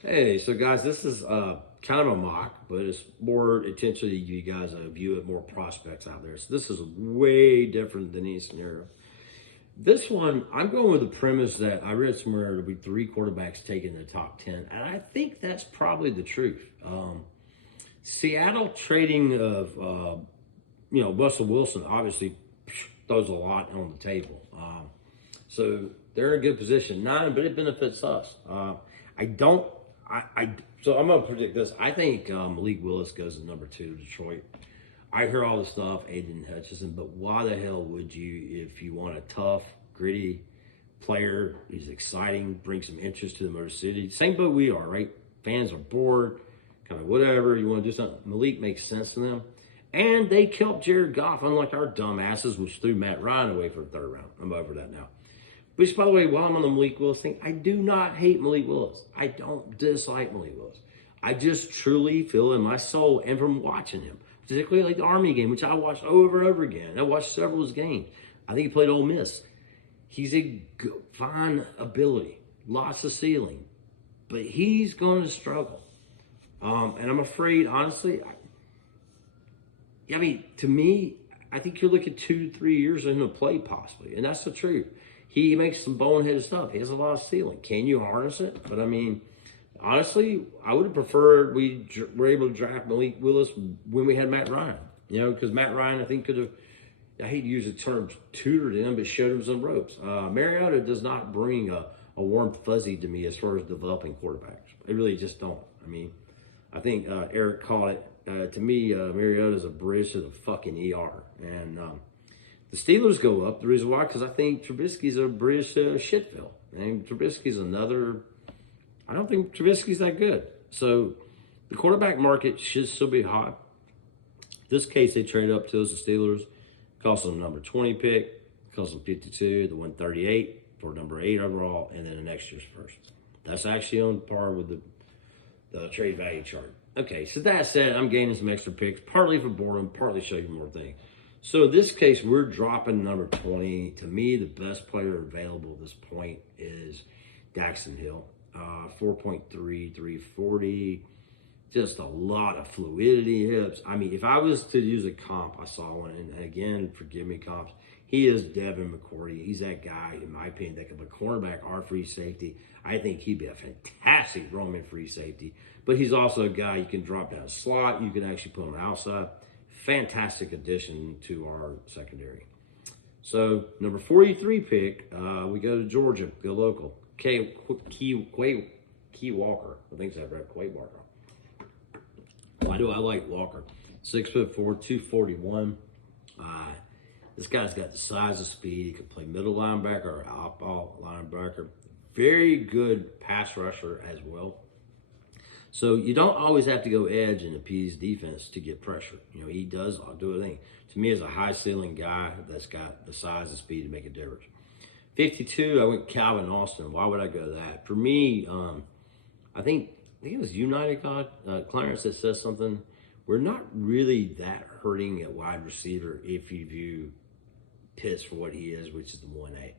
Hey, so guys, this is kind of a mock, but it's more intentionally you guys view it more prospects out there. So this is way different than any scenario. This one, I'm going with the premise that I read somewhere there'll be three quarterbacks taken in the top 10, and I think that's probably the truth. Seattle trading of Russell Wilson obviously throws a lot on the table. So they're in a good position. Nine, but it benefits us. I don't. So I'm gonna predict this. I think Malik Willis goes to number 2, Detroit. I hear all the stuff, Aiden Hutchinson, but why the hell would you, if you want a tough, gritty player who's exciting, bring some interest to the Motor City? Same boat we are, right? Fans are bored, kind of whatever. You want to do something. Malik makes sense to them. And they kept Jared Goff, unlike our dumbasses, which threw Matt Ryan away for the third round. I'm over that now. Which, by the way, while I'm on the Malik Willis thing, I do not hate Malik Willis. I don't dislike Malik Willis. I just truly feel in my soul, and from watching him, particularly like the Army game, which I watched over and over again. I watched several of his games. I think he played Ole Miss. He's a fine ability, lots of ceiling, but he's going to struggle. And I'm afraid, honestly, to me, I think you're looking 2-3 years into play possibly, and that's the truth. He makes some boneheaded stuff. He has a lot of ceiling. Can you harness it? But honestly, I would have preferred we were able to draft Malik Willis when we had Matt Ryan. Because Matt Ryan, I think, could have, I hate to use the term tutored him, but showed him some ropes. Mariota does not bring a warm fuzzy to me as far as developing quarterbacks. They really just don't. I think Eric called it. To me, Mariota is a bridge to the fucking ER. And the Steelers go up. The reason why, because I think Trubisky's a bridge to Shitville. And Trubisky's another. I don't think Trubisky's that good. So the quarterback market should still be hot. This case, they traded up to us, the Steelers. Cost them number 20 pick. Cost them 52, the 138 for number 8 overall, and then the next year's first. That's actually on par with the trade value chart. Okay, so that said, I'm gaining some extra picks, partly for boredom, partly show you more things. So in this case, we're dropping number 20. To me, the best player available at this point is Daxton Hill. 4.3, 340. Just a lot of fluidity hips. If I was to use a comp, I saw one, and again, forgive me, comps. He is Devin McCourty. He's that guy, in my opinion, that could be a cornerback or free safety. I think he'd be a fantastic Roman free safety. But he's also a guy you can drop down a slot. You can actually put him outside. Fantastic addition to our secondary. So, number 43 pick, we go to Georgia, go local. Key Walker. I think that's right, Quay Walker. Why do I like Walker? 6'4", 241. This guy's got the size and speed. He can play middle linebacker or outball linebacker. Very good pass rusher as well. So you don't always have to go edge and appease defense to get pressure. He does do a thing. To me, as a high ceiling guy that's got the size and speed to make a difference. 52, I went Calvin Austin. Why would I go that? For me, I think it was United God, Clarence, that says something. We're not really that hurting at wide receiver if you view Pitts for what he is, which is the 1A.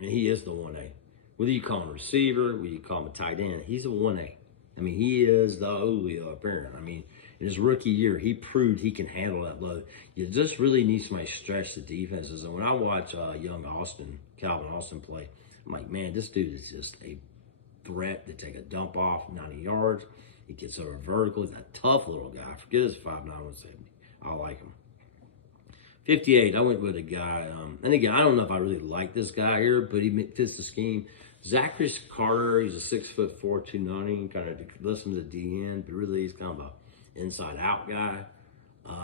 And he is the 1A. Whether you call him a receiver, whether you call him a tight end, he's a 1A. He is the Julio apparent. In his rookie year, he proved he can handle that load. You just really need somebody to stretch the defenses. And when I watch young Calvin Austin play, I'm like, man, this dude is just a threat to take a dump off 90 yards. He gets over vertical. He's a tough little guy. Forget his 5'9", 170. I like him. 58, I went with a guy. And again, I don't know if I really like this guy here, but he fits the scheme. Zachary Carter, he's a 6'4", 290. Kind of listen to the DN, but really he's kind of a inside-out guy.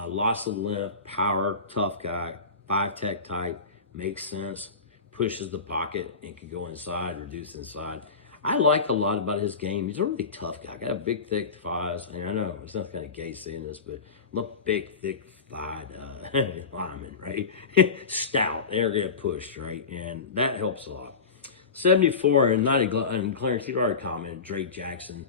Lots of length, power, tough guy, 5-tech type, makes sense, pushes the pocket and can go inside, reduce inside. I like a lot about his game. He's a really tough guy. Got a big, thick thighs. And I know it's not kind of gay saying this, but look, big, thick thighed lineman, right? Stout. They're going to push, right? And that helps a lot. 74, and Clarence, you already commented, Drake Jackson.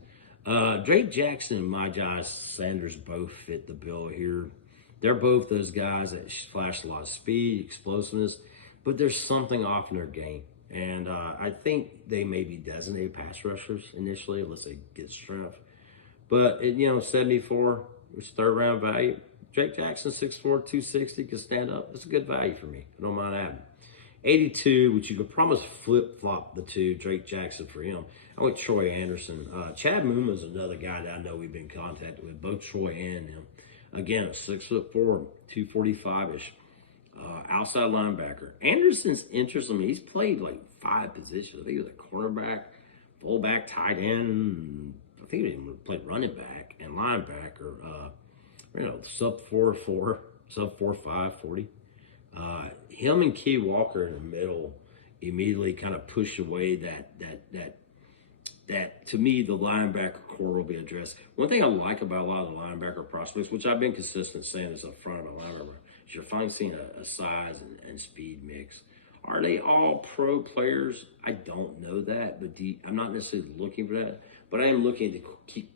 Drake Jackson and my Josh Sanders both fit the bill here. They're both those guys that flash a lot of speed, explosiveness, but there's something off in their game. And I think they may be designated pass rushers initially, unless they get strength. But, 74, which is third round value. Drake Jackson, 6'4", 260, can stand up. That's a good value for me. I don't mind having. 82, which you could promise flip-flop the two, Drake Jackson for him. I went Troy Anderson. Chad Muma is another guy that I know we've been in contact with, both Troy and him. Again, a 6'4", 245-ish outside linebacker. Anderson's interesting. I mean, he's played like 5 positions. I think he was a cornerback, fullback, tight end. I think he even played running back and linebacker. Sub 4'4", sub 4'5", 40. Him and Key Walker in the middle immediately kind of push away that to me the linebacker core will be addressed. One thing I like about a lot of the linebacker prospects, which I've been consistent saying this up front about linebacker, is you're finally seeing a size and speed mix. Are they all pro players? I don't know that, but I'm not necessarily looking for that. But I am looking to keep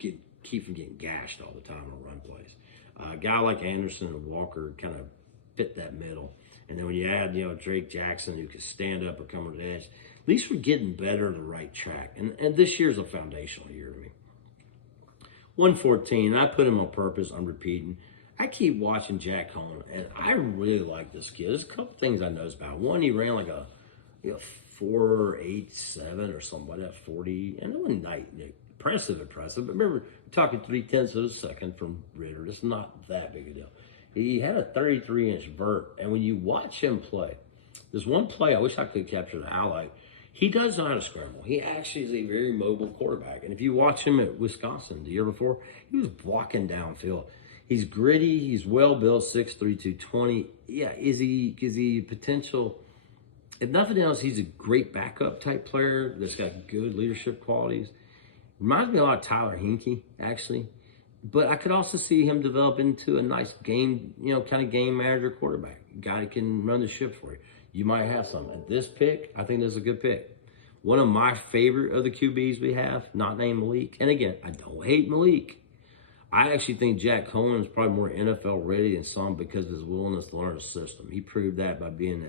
from getting gashed all the time on run plays. A guy like Anderson and Walker kind of fit that middle. And then when you add, Drake Jackson, who can stand up or come on the edge, at least we're getting better on the right track. And this year's a foundational year to me. 114, I put him on purpose. I'm repeating. I keep watching Jack Cohen, and I really like this kid. There's a couple things I noticed about him. One, he ran like a 4.87 or something like that, 40. And it wasn't impressive. But remember, we're talking 0.3 of a second from Ritter. It's not that big a deal. He had a 33-inch vert, and when you watch him play, there's one play, I wish I could capture the highlight. He does know how to scramble. He actually is a very mobile quarterback. And if you watch him at Wisconsin the year before, he was blocking downfield. He's gritty. He's well-built, 6'3", 220. Yeah, is he potential? If nothing else, he's a great backup type player that's got good leadership qualities. Reminds me a lot of Tyler Hinkie, actually. But I could also see him develop into a nice game, kind of game manager quarterback. A guy that can run the ship for you. You might have some. At this pick, I think this is a good pick. One of my favorite of the QBs we have, not named Malik. And again, I don't hate Malik. I actually think Jack Cohen is probably more NFL ready than some because of his willingness to learn the system. He proved that by being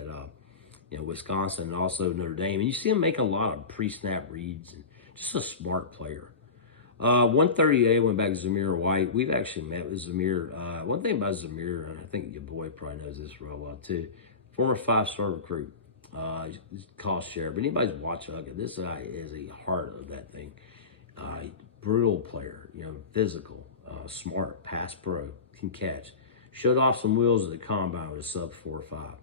at Wisconsin and also Notre Dame. And you see him making a lot of pre-snap reads and just a smart player. 138 went back to Zamir White. We've actually met with Zamir. One thing about Zamir, and I think your boy probably knows this real well too, former 5-star recruit, cost share. But anybody's watching, this guy is a heart of that thing. Brutal player, physical, smart, pass pro, can catch. Showed off some wheels at the combine with a sub 4.5.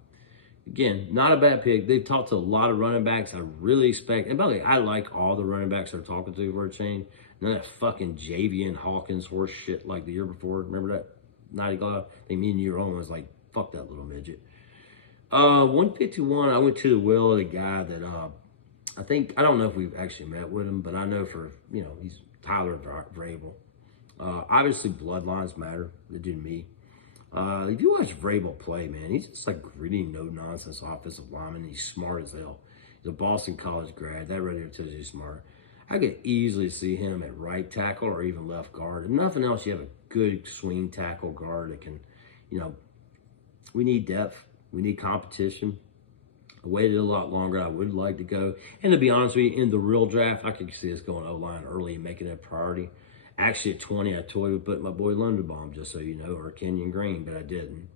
Again, not a bad pick. They've talked to a lot of running backs. I really expect, and by the way, I like all the running backs they're talking to for a change. None of that fucking Javian Hawkins horse shit like the year before. Remember that 90 glove? I think me and you on was like, fuck that little midget. 151, I went to the will of the guy that I don't know if we've actually met with him, but I know he's Tyler Vrabel. Obviously, bloodlines matter. They do to me. If you watch Vrabel play, man, he's just like gritty, no-nonsense offensive lineman. He's smart as hell. He's a Boston College grad. That right there tells you he's smart. I could easily see him at right tackle or even left guard. If nothing else, you have a good swing tackle guard that can, we need depth. We need competition. I waited a lot longer. I would like to go. And to be honest with you, in the real draft, I could see us going O-line early and making it a priority. Actually, at 20, I toyed with putting my boy Lunderbaum, just so you know, or Kenyon Green, but I didn't.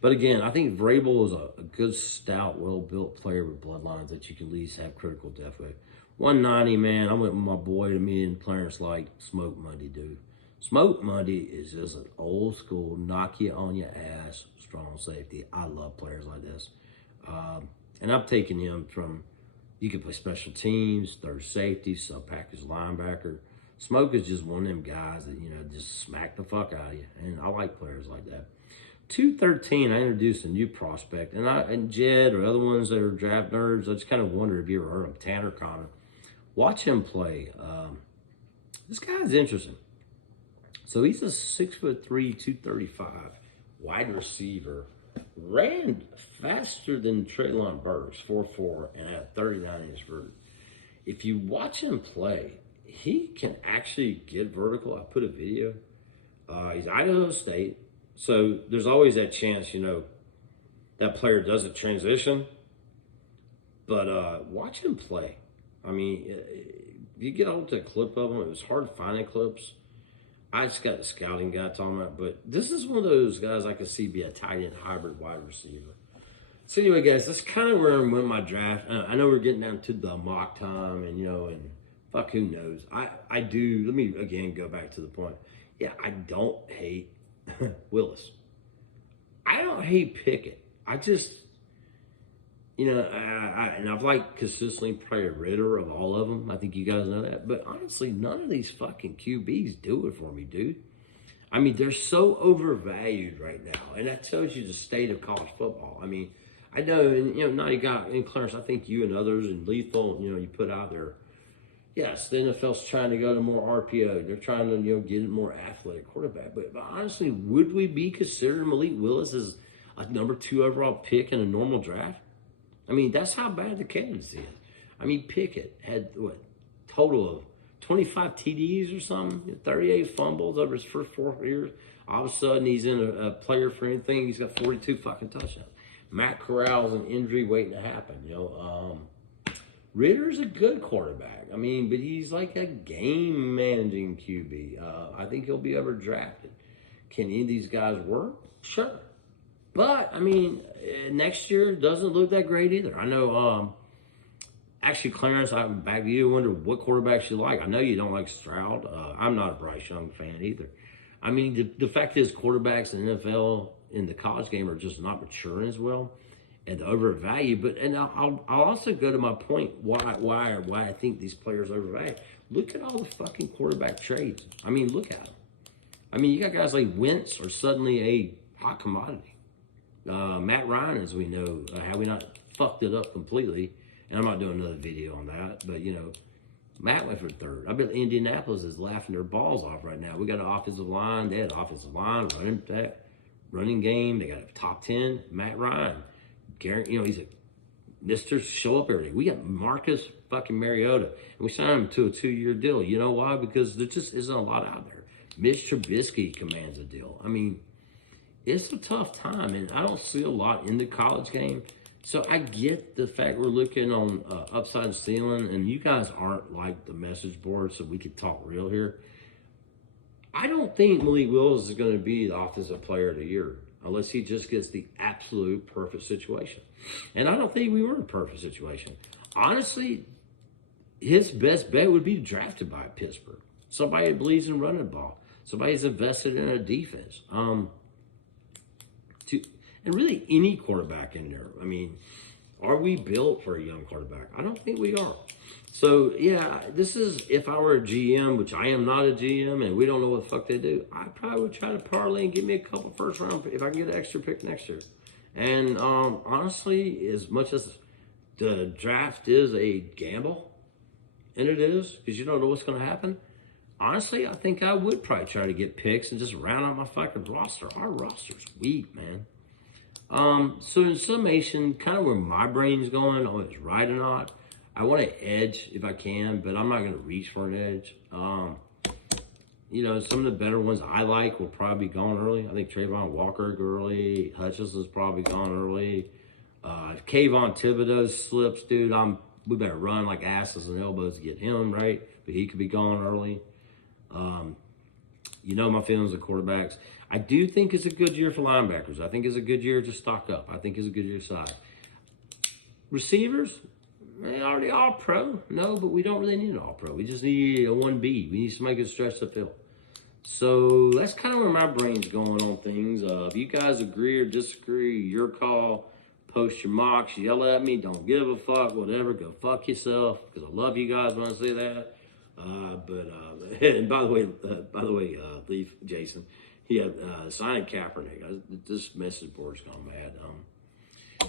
But again, I think Vrabel is a good, stout, well-built player with bloodlines that you can at least have critical depth with. 190, man, I went with my boy to me and Clarence like Smoke Monday, dude. Smoke Monday is just an old school, knock you on your ass, strong safety. I love players like this. And I'm taking him from, you can play special teams, third safety, sub-package linebacker. Smoke is just one of them guys that, just smack the fuck out of you. And I like players like that. 213, I introduced a new prospect. And Jed or other ones that are draft nerds, I just kind of wonder if you ever heard of Tanner Connor. Watch him play. This guy's interesting. So he's a 6'3", 235 wide receiver. Ran faster than Treylon Burks, 4.4, and had a 39-inch vert. If you watch him play, he can actually get vertical. I put a video. He's Idaho State. So there's always that chance, that player doesn't transition. But watch him play. I mean, if you get onto a clip of him, it was hard finding clips. I just got the scouting guy talking about, but this is one of those guys I could see be a tight end hybrid wide receiver. So anyway, guys, that's kind of where I'm with my draft. I know we're getting down to the mock time, and and fuck, who knows? I do. Let me again go back to the point. Yeah, I don't hate Willis. I don't hate Pickett. I just, and I've like consistently played Ritter of all of them. I think you guys know that. But honestly, none of these fucking QBs do it for me, dude. I mean, they're so overvalued right now, and that tells you the state of college football. I mean, I know, and now you got, and Clarence, I think you and others, and Lethal, you put out there. Yes, the NFL's trying to go to more RPO. They're trying to, get a more athletic quarterback. But honestly, would we be considering Malik Willis as a number 2 overall pick in a normal draft? I mean, that's how bad the candidacy is. I mean, Pickett had, total of 25 TDs or something, 38 fumbles over his first 4 years. All of a sudden, he's in a player for anything. He's got 42 fucking touchdowns. Matt Corral's an injury waiting to happen, Ritter's a good quarterback. I mean, but he's like a game-managing QB. I think he'll be overdrafted. Can any of these guys work? Sure. But, I mean, next year doesn't look that great either. I know, actually, Clarence, I'm back to you. I wonder what quarterbacks you like. I know you don't like Stroud. I'm not a Bryce Young fan either. I mean, the fact is quarterbacks in the NFL in the college game are just not maturing as well. And overvalued, and I'll also go to my point why I think these players are overvalued. Look at all the fucking quarterback trades. I mean, look at them. I mean, you got guys like Wentz are suddenly a hot commodity. Matt Ryan, as we know, how we not fucked it up completely. And I'm not doing another video on that, but Matt went for 3rd. I bet Indianapolis is laughing their balls off right now. We got an offensive line. They had an offensive line, running game. They got a top 10. Matt Ryan. He's a Mr. Show Up every day. We got Marcus fucking Mariota, and we signed him to a 2-year deal. You know why? Because there just isn't a lot out there. Mitch Trubisky commands a deal. I mean, it's a tough time, and I don't see a lot in the college game. So I get the fact we're looking on upside ceiling, and you guys aren't like the message board, so we could talk real here. I don't think Malik Willis is going to be the offensive player of the year, unless he just gets the absolute perfect situation. And I don't think we were in a perfect situation. Honestly, his best bet would be drafted by Pittsburgh. Somebody that believes in running the ball. Somebody who's invested in a defense. And really any quarterback in there. I mean, are we built for a young quarterback? I don't think we are. So, yeah, this is, if I were a GM, which I am not a GM, and we don't know what the fuck they do, I probably would try to parlay and give me a couple first round if I can get an extra pick next year. And honestly, as much as the draft is a gamble, and it is, because you don't know what's going to happen, honestly, I think I would probably try to get picks and just round out my fucking roster. Our roster's weak, man. So in summation, kind of where my brain's going, on it's right or not, I want an edge if I can, but I'm not going to reach for an edge. Some of the better ones I like will probably be gone early. I think Trayvon Walker go early. Hutchinson's probably gone early. If Kayvon Thibodeau slips, dude, we better run like asses and elbows to get him, right? But he could be gone early. My feelings of quarterbacks. I do think it's a good year for linebackers. I think it's a good year to stock up. I think it's a good year to size. Receivers, they already all pro. No, but we don't really need an all pro. We just need a 1B. We need somebody who can stretch the field. So that's kind of where my brain's going on things. If you guys agree or disagree, your call. Post your mocks, yell at me, don't give a fuck, whatever. Go fuck yourself, because I love you guys when I say that. And by the way, Leaf Jason, he had signed Kaepernick. This message board's gone mad.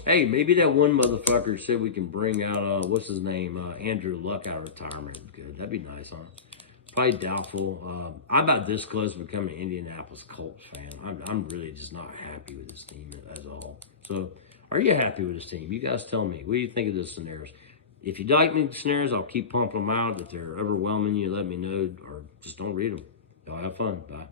Hey, maybe that one motherfucker said we can bring out what's his name, Andrew Luck out of retirement. Good, that'd be nice, huh? Probably doubtful. I'm about this close to becoming an Indianapolis Colts fan. I'm really just not happy with this team as a whole. So, are you happy with this team? You guys tell me. What do you think of this scenarios? If you like me scenarios, I'll keep pumping them out. If they're overwhelming you, let me know, or just don't read them. Y'all have fun. Bye.